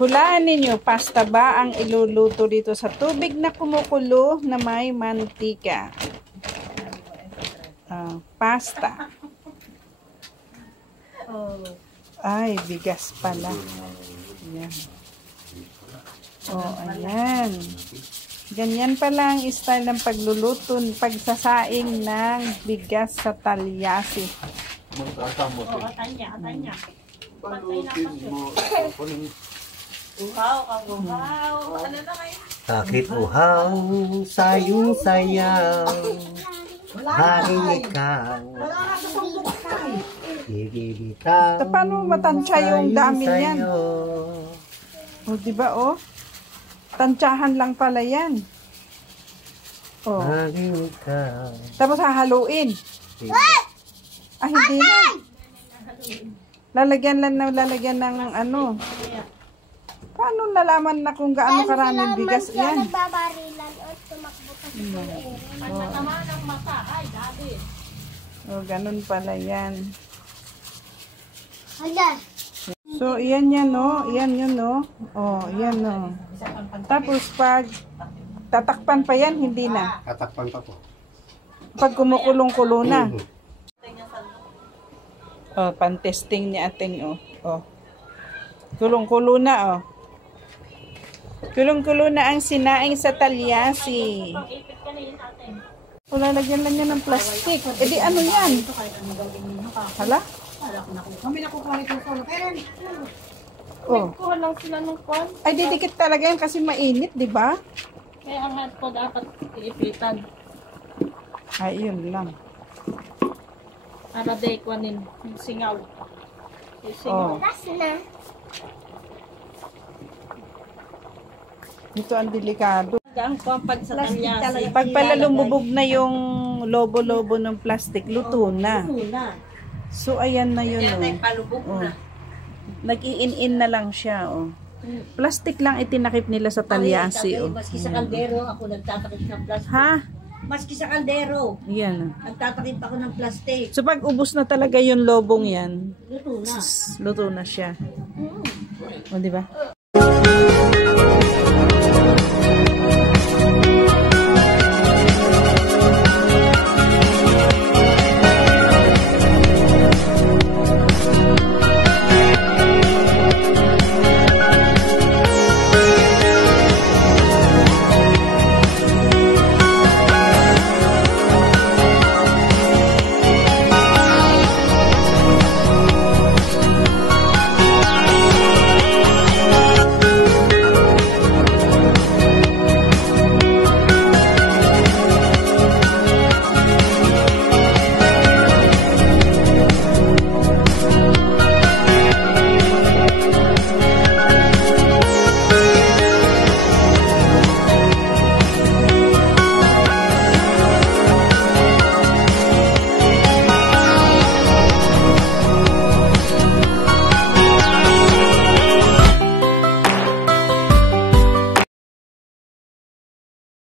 Hulaan ninyo, pasta ba ang iluluto dito sa tubig na kumukulo na may mantika? Pasta. Ay, bigas pala. Ayan. Ayan. Ganyan pala ang style ng pagluluto, pagsasaing ng bigas sa talyasi. Atanya. Uhaw. Bakit uhaw, sayong sayaw, haring ikaw, ibibitaw. Paano matansya yung dami niyan? Diba tansyahan lang pala yan. Haring ikaw. Tapos hahaluin. Hindi na. Lalagyan ng ano. Paano nalaman na kung gaano karaming bigas yan? Ganun pala yan. So, yan yan Yan yun yan Tapos pag tatakpan pa yan, hindi na. Tatakpan pa po. Pag kumukulong-kulo na. Pan-testing ni ating kulong-kulo na Kulong-kulo na ang sinaing sa talyasi. Lalagyan lang yan ng plastic. Di ano yan? Hala? Kami nakukuha nito solo. Kuha lang sila ng kwan. Ay, didikit talaga yan kasi mainit, di ba? Kaya ang hat ko dapat iipitan. Ay, yun lang. Para day kwanin yung singaw. Ito ang delikado. Ang kwampad sa talyasi. Pag pala lumubog na yung lobo-lobo ng plastic, luto na. So, ayan na yun. Nag-i-in-in na lang siya. Plastic lang itinakip nila sa talyasi. Maski sa kaldero, ako nagtatakip ng plastic. Ha? Maski sa kaldero, Yan. nagtatakip ako ng plastic. So, pag ubos na talaga yung lobong yan, Luto na. luto na siya. Di ba?